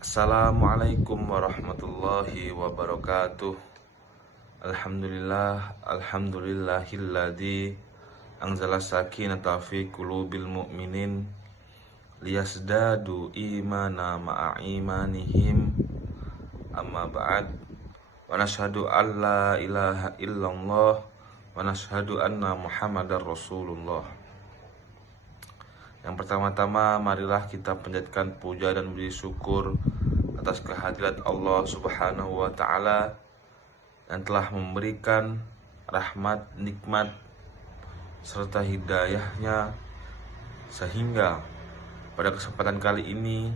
Assalamualaikum warahmatullahi wabarakatuh. Alhamdulillahilladzi anzala sakinata fi qulubil mu'minin liyasdadu imana ma'a imanihim. Amma ba'd. Wa nashhadu an la ilaha illallah wa nashhadu anna Muhammadar Rasulullah. Yang pertama-tama, marilah kita panjatkan puja dan puji syukur atas kehadirat Allah Subhanahu wa Ta'ala yang telah memberikan rahmat, nikmat, serta hidayahnya, sehingga pada kesempatan kali ini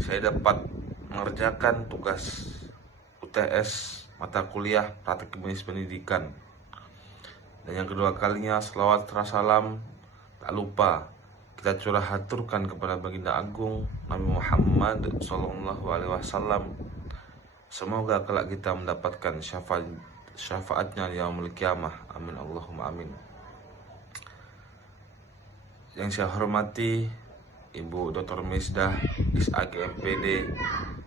saya dapat mengerjakan tugas UTS mata kuliah praktik bisnis pendidikan. Dan yang kedua kalinya, selawat serta salam tak lupa kita curah haturkan kepada baginda agung Nabi Muhammad SAW. Semoga kelak kita mendapatkan syafaatnya di yaumul qiyamah. Amin Allahumma amin. Yang saya hormati Ibu Dr. Misdah SAG MPD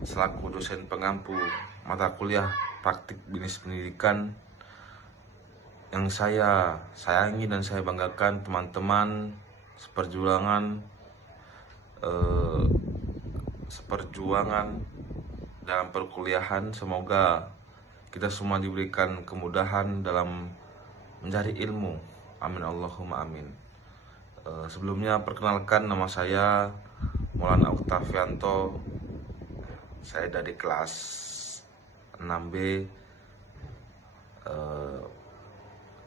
selaku dosen pengampu mata kuliah praktik bisnis pendidikan, yang saya sayangi dan saya banggakan teman-teman seperjuangan dalam perkuliahan. Semoga kita semua diberikan kemudahan dalam mencari ilmu. Amin Allahumma amin. Sebelumnya perkenalkan, nama saya Maulana Oktavianto. Saya dari kelas 6B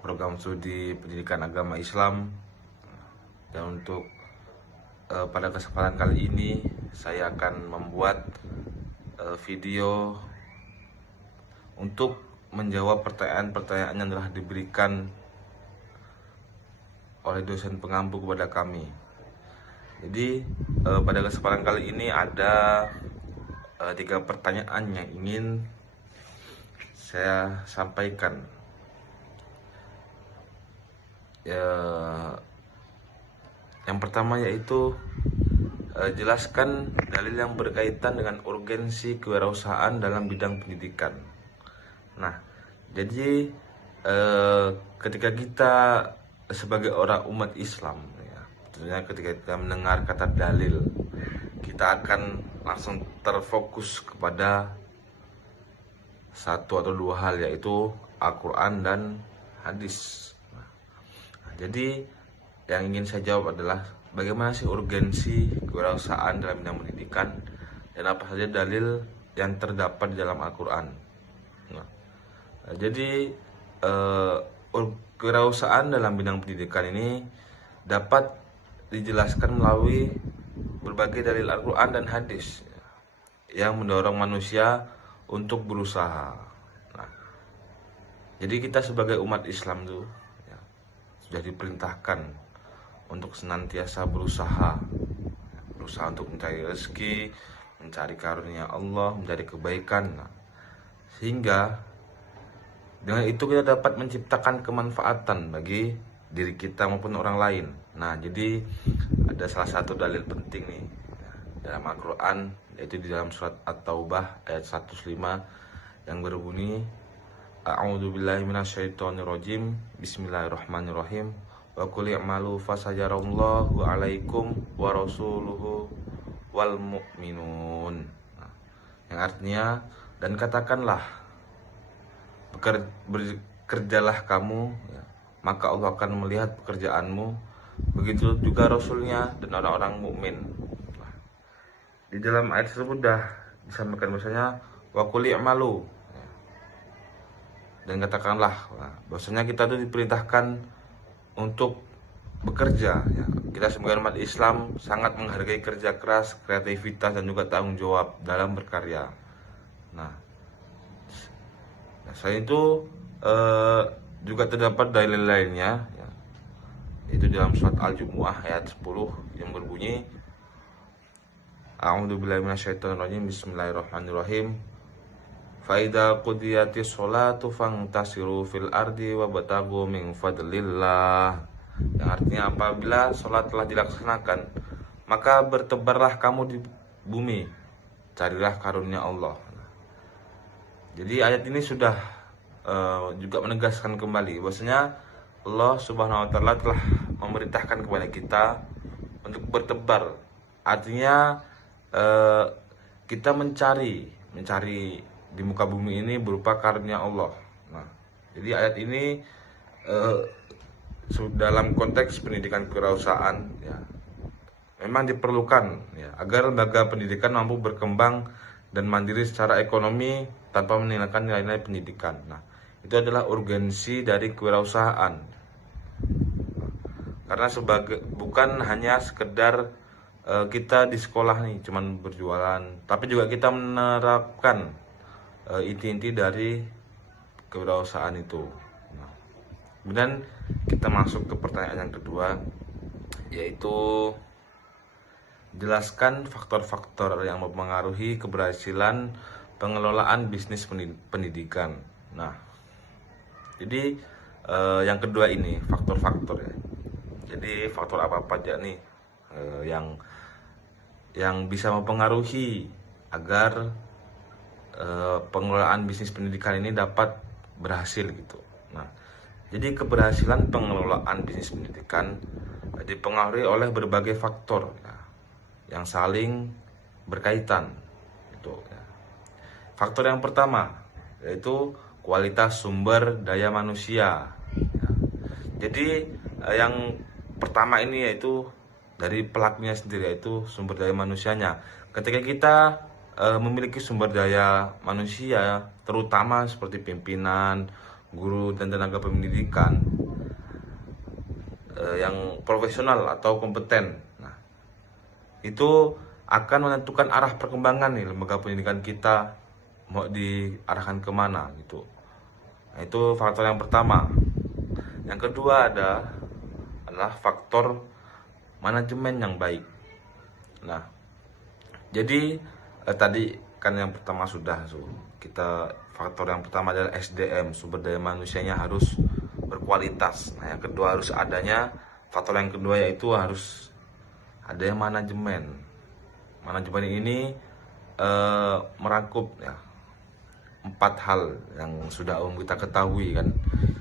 program studi pendidikan agama Islam. Dan untuk pada kesempatan kali ini saya akan membuat video untuk menjawab pertanyaan-pertanyaan yang telah diberikan oleh dosen pengampu kepada kami. Jadi pada kesempatan kali ini ada 3 pertanyaan yang ingin saya sampaikan. Yang pertama yaitu jelaskan dalil yang berkaitan dengan urgensi kewirausahaan dalam bidang pendidikan. Nah, jadi ketika kita sebagai orang umat Islam, ya, tentunya ketika kita mendengar kata dalil, kita akan langsung terfokus kepada satu atau dua hal, yaitu Al-Quran dan hadis. Nah, jadi yang ingin saya jawab adalah bagaimana sih urgensi kewirausahaan dalam bidang pendidikan dan apa saja dalil yang terdapat di dalam Al-Quran. Nah, jadi kewirausahaan dalam bidang pendidikan ini dapat dijelaskan melalui berbagai dalil Al-Quran dan hadis yang mendorong manusia untuk berusaha. Nah, jadi kita sebagai umat Islam tuh ya, sudah diperintahkan untuk senantiasa berusaha untuk mencari rezeki, mencari karunia Allah, mencari kebaikan. Nah, sehingga dengan itu kita dapat menciptakan kemanfaatan bagi diri kita maupun orang lain. Nah, jadi ada salah satu dalil penting nih dalam Al-Quran, yaitu di dalam surat At-Taubah ayat 105 yang berbunyi, A'udzubillahi minasyaitonirrajim, Bismillahirrahmanirrahim. Wa qul i'malu fasayarallahu 'alaikum wa rasuluhu wal mu'minun. Nah, yang artinya, dan katakanlah bekerjalah kamu ya, maka Allah akan melihat pekerjaanmu, begitu juga Rasulnya dan orang-orang mukmin. Nah, di dalam ayat tersebut sudah disampaikan bahwasanya wa qul i'malu, dan katakanlah, bahwasanya kita itu diperintahkan untuk bekerja ya. Kita sebagai umat Islam sangat menghargai kerja keras, kreativitas, dan juga tanggung jawab dalam berkarya. Nah, selain itu juga terdapat dalil lainnya ya, yaitu dalam surat Al-Jumu'ah ayat 10 yang berbunyi, A'udzubillahi minasyaitonirrajim, Bismillahirrahmanirrahim. Faida qudiyatis sholatu fantasiru fil ardi wabtagu min fadlillah. Yang artinya, apabila sholat telah dilaksanakan, maka bertebarlah kamu di bumi carilah karunia Allah. Jadi ayat ini sudah juga menegaskan kembali bahwasanya Allah Subhanahu wa taala telah memerintahkan kepada kita untuk bertebar. Artinya kita mencari di muka bumi ini berupa karunia Allah. Nah, jadi ayat ini dalam konteks pendidikan kewirausahaan ya, memang diperlukan ya, agar lembaga pendidikan mampu berkembang dan mandiri secara ekonomi tanpa meninggalkan nilai-nilai pendidikan. Nah, itu adalah urgensi dari kewirausahaan. Karena bukan hanya sekedar kita di sekolah nih cuman berjualan, tapi juga kita menerapkan inti-inti dari kewirausahaan itu. Nah, kemudian kita masuk ke pertanyaan yang kedua, yaitu jelaskan faktor-faktor yang mempengaruhi keberhasilan pengelolaan bisnis pendidikan. Nah, jadi yang kedua ini faktor-faktor ya. Jadi faktor apa aja nih yang bisa mempengaruhi agar pengelolaan bisnis pendidikan ini dapat berhasil gitu. Nah, jadi keberhasilan pengelolaan bisnis pendidikan dipengaruhi oleh berbagai faktor ya, yang saling berkaitan gitu ya. Faktor yang pertama yaitu kualitas sumber daya manusia ya. Jadi yang pertama ini yaitu dari pelakunya sendiri, yaitu sumber daya manusianya. Ketika kita memiliki sumber daya manusia terutama seperti pimpinan, guru dan tenaga pendidikan yang profesional atau kompeten, nah, itu akan menentukan arah perkembangan nih lembaga pendidikan kita mau diarahkan kemana gitu. Nah, itu faktor yang pertama. Yang kedua adalah faktor manajemen yang baik. Nah, jadi tadi kan yang pertama sudah kita faktor yang pertama adalah SDM, sumber daya manusianya harus berkualitas. Nah, yang kedua harus adanya faktor yang kedua yaitu harus adanya manajemen. Manajemen ini merangkup ya 4 hal yang sudah kita ketahui kan.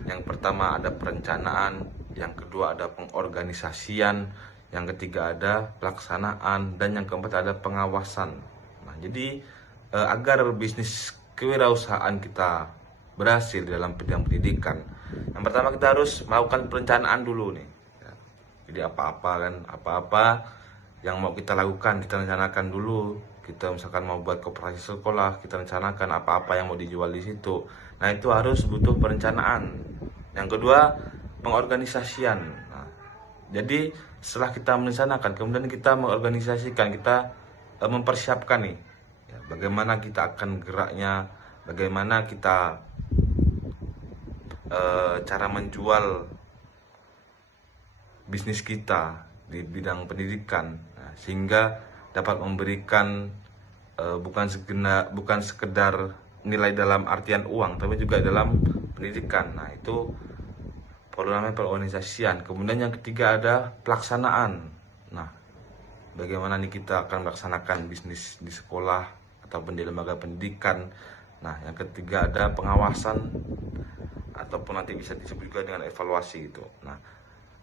Yang pertama ada perencanaan, yang kedua ada pengorganisasian, yang ketiga ada pelaksanaan, dan yang keempat ada pengawasan. Nah, jadi agar bisnis kewirausahaan kita berhasil dalam bidang pendidikan, yang pertama kita harus melakukan perencanaan dulu nih. Jadi apa-apa yang mau kita lakukan, kita rencanakan dulu. Kita misalkan mau buat koperasi sekolah, kita rencanakan apa-apa yang mau dijual di situ. Nah, itu harus butuh perencanaan. Yang kedua, pengorganisasian. Nah, jadi setelah kita merencanakan, kemudian kita mengorganisasikan, kita mempersiapkan nih ya, bagaimana kita akan geraknya, bagaimana kita cara menjual bisnis kita di bidang pendidikan, nah, sehingga dapat memberikan bukan sekedar nilai dalam artian uang, tapi juga dalam pendidikan. Nah, itu perlu namanya pengorganisasian. Kemudian yang ketiga ada pelaksanaan. Nah, bagaimana nih kita akan melaksanakan bisnis di sekolah ataupun di lembaga pendidikan. Nah, yang ketiga ada pengawasan ataupun nanti bisa disebut juga dengan evaluasi itu. Nah,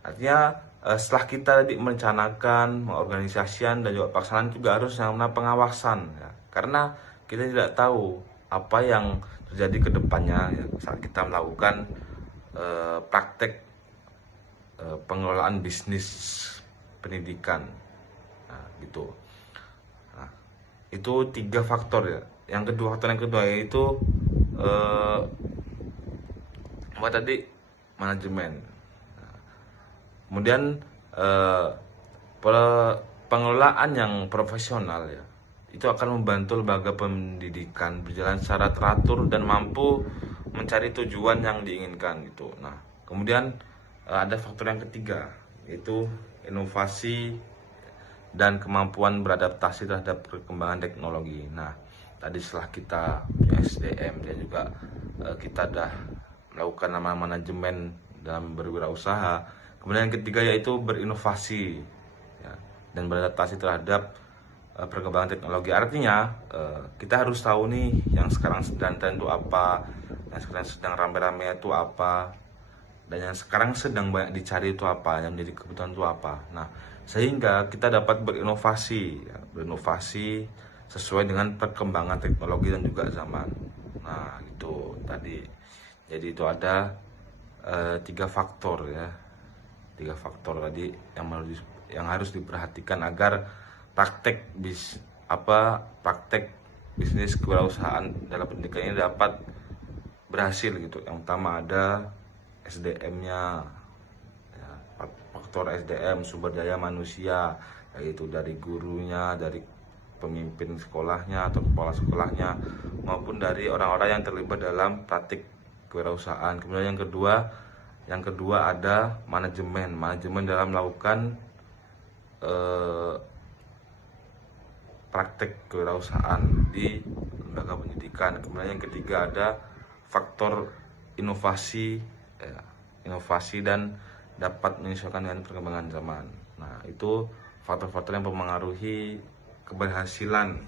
artinya setelah kita tadi merencanakan, mengorganisasikan dan juga pelaksanaan, juga harus yang namanya pengawasan ya. Karena kita tidak tahu apa yang terjadi ke depannya ya, saat kita melakukan praktek pengelolaan bisnis pendidikan. Nah, gitu. Nah, itu 3 faktor ya. Faktor yang kedua yaitu apa tadi? Manajemen. Kemudian pengelolaan yang profesional ya, itu akan membantu lembaga pendidikan berjalan secara teratur dan mampu mencari tujuan yang diinginkan gitu. Nah, kemudian ada faktor yang ketiga yaitu inovasi dan kemampuan beradaptasi terhadap perkembangan teknologi. Nah, tadi setelah kita punya SDM dan juga kita dah melakukan manajemen dalam berwirausaha. Kemudian yang ketiga yaitu berinovasi ya, dan beradaptasi terhadap perkembangan teknologi. Artinya kita harus tahu nih yang sekarang sedang tren itu apa, yang sekarang sedang rame-rame itu apa, dan yang sekarang sedang banyak dicari itu apa, yang menjadi kebutuhan itu apa. Nah, sehingga kita dapat berinovasi, ya, berinovasi sesuai dengan perkembangan teknologi dan juga zaman. Nah, itu tadi. Jadi itu ada 3 faktor ya, 3 faktor tadi yang harus diperhatikan agar praktek bisnis kewirausahaan dalam pendidikan ini dapat berhasil gitu. Yang pertama ada SDM-nya, ya, faktor SDM, sumber daya manusia, yaitu dari gurunya, dari pemimpin sekolahnya atau kepala sekolahnya, maupun dari orang-orang yang terlibat dalam praktik kewirausahaan. Kemudian yang kedua ada manajemen dalam melakukan praktek kewirausahaan di lembaga pendidikan. Kemudian yang ketiga ada faktor inovasi, ya, inovasi dan dapat menyesuaikan dengan perkembangan zaman. Nah, itu faktor-faktor yang mempengaruhi keberhasilan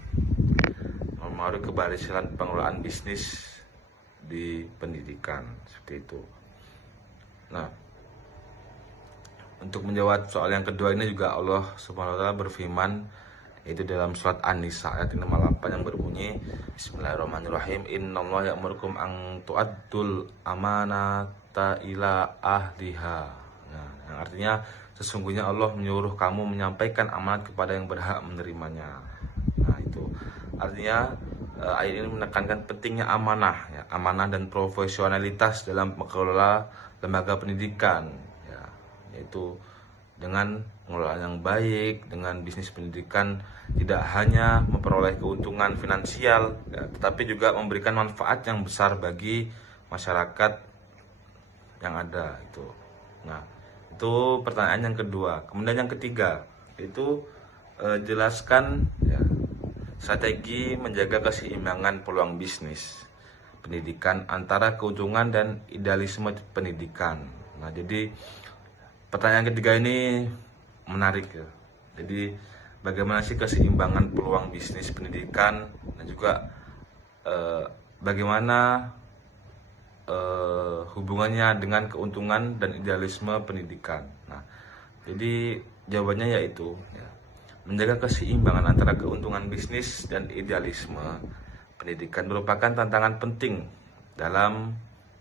pengelolaan bisnis di pendidikan, seperti itu. Nah, untuk menjawab soal yang kedua ini juga Allah Subhanahu wa taala berfirman, yaitu dalam surat An-Nisa ayat 58 yang berbunyi, Bismillahirrahmanirrahim, innallaha ya'murukum an tu'addul amanata ila ahliha. Nah, yang artinya sesungguhnya Allah menyuruh kamu menyampaikan amanat kepada yang berhak menerimanya. Nah, itu artinya ayat ini menekankan pentingnya amanah, ya, amanah dan profesionalitas dalam mengelola lembaga pendidikan, ya, yaitu dengan pengelolaan yang baik, dengan bisnis pendidikan tidak hanya memperoleh keuntungan finansial, ya, tetapi juga memberikan manfaat yang besar bagi masyarakat yang ada itu. Nah, itu pertanyaan yang kedua. Kemudian yang ketiga itu jelaskan, ya, strategi menjaga keseimbangan peluang bisnis pendidikan antara keuntungan dan idealisme pendidikan. Nah, jadi pertanyaan ketiga ini menarik ya. Jadi bagaimana sih keseimbangan peluang bisnis pendidikan dan juga bagaimana hubungannya dengan keuntungan dan idealisme pendidikan. Nah, jadi jawabannya yaitu, ya, menjaga keseimbangan antara keuntungan bisnis dan idealisme pendidikan merupakan tantangan penting dalam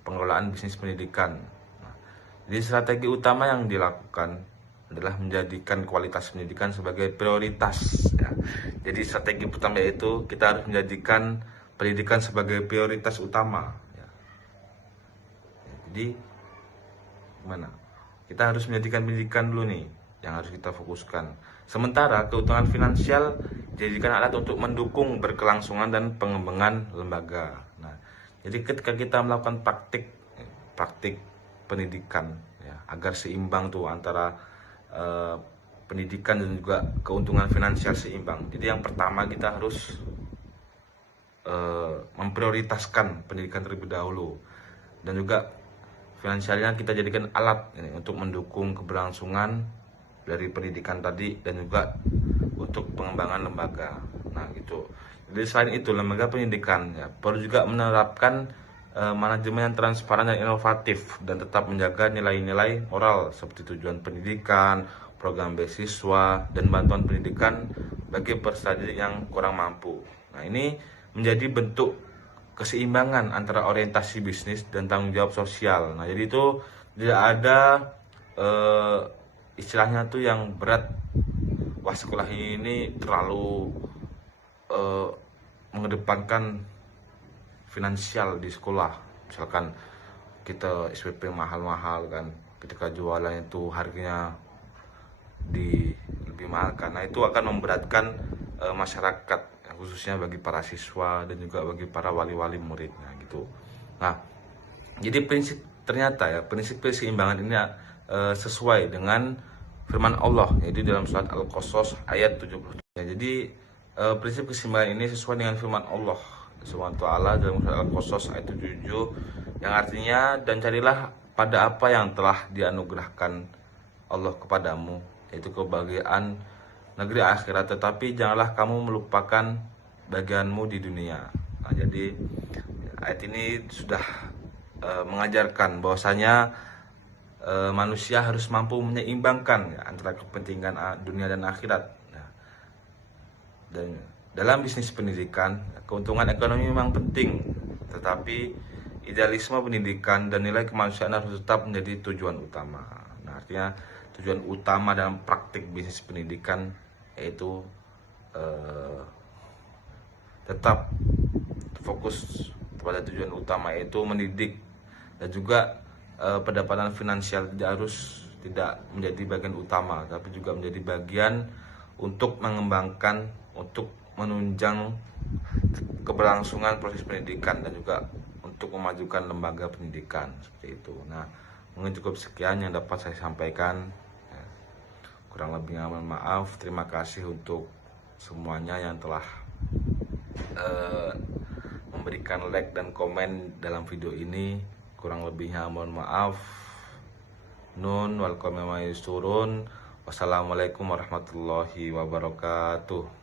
pengelolaan bisnis pendidikan. Nah, jadi strategi utama yang dilakukan adalah menjadikan kualitas pendidikan sebagai prioritas, ya. Jadi strategi pertama yaitu kita harus menjadikan pendidikan sebagai prioritas utama, ya. Jadi gimana? Kita harus menjadikan pendidikan dulu nih yang harus kita fokuskan. Sementara keuntungan finansial dijadikan alat untuk mendukung berkelangsungan dan pengembangan lembaga. Nah, jadi ketika kita melakukan praktik pendidikan, ya, agar seimbang tuh antara pendidikan dan juga keuntungan finansial seimbang. Jadi yang pertama kita harus memprioritaskan pendidikan terlebih dahulu, dan juga finansialnya kita jadikan alat ini untuk mendukung keberlangsungan dari pendidikan tadi dan juga untuk pengembangan lembaga. Nah, gitu. Jadi selain itu lembaga pendidikan, ya, perlu juga menerapkan manajemen yang transparan dan inovatif dan tetap menjaga nilai-nilai moral seperti tujuan pendidikan, program beasiswa, dan bantuan pendidikan bagi peserta didik yang kurang mampu. Nah, ini menjadi bentuk keseimbangan antara orientasi bisnis dan tanggung jawab sosial. Nah, jadi itu tidak ada istilahnya tuh yang berat, wah sekolah ini terlalu mengedepankan finansial di sekolah. Misalkan kita SPP mahal-mahal kan, ketika jualan itu harganya lebih mahal, karena itu akan memberatkan masyarakat, khususnya bagi para siswa dan juga bagi para wali-wali muridnya gitu. Nah, jadi ternyata prinsip keseimbangan ini sesuai dengan firman Allah, yaitu dalam surat Al-Qasas ayat 70. Ya, jadi prinsip keseimbangan ini sesuai dengan firman Allah SWT dalam surat Al-Qasas ayat 77, yang artinya, dan carilah pada apa yang telah dianugerahkan Allah kepadamu, yaitu kebahagiaan negeri akhirat, tetapi janganlah kamu melupakan bagianmu di dunia. Nah, jadi ayat ini sudah mengajarkan bahwasanya manusia harus mampu menyeimbangkan ya, antara kepentingan dunia dan akhirat. Nah, dan dalam bisnis pendidikan, keuntungan ekonomi memang penting, tetapi idealisme pendidikan dan nilai kemanusiaan harus tetap menjadi tujuan utama. Nah, artinya tujuan utama dalam praktik bisnis pendidikan yaitu tetap fokus pada tujuan utama, yaitu mendidik, dan juga pendapatan finansial tidak menjadi bagian utama, tapi juga menjadi bagian untuk mengembangkan, untuk menunjang keberlangsungan proses pendidikan dan juga untuk memajukan lembaga pendidikan seperti itu. Nah, mungkin cukup sekian yang dapat saya sampaikan. Kurang lebihnya mohon maaf. Terima kasih untuk semuanya yang telah memberikan like dan komen dalam video ini. Kurang lebihnya mohon maaf. Nun wal qamama yasurun. Wassalamualaikum warahmatullahi wabarakatuh.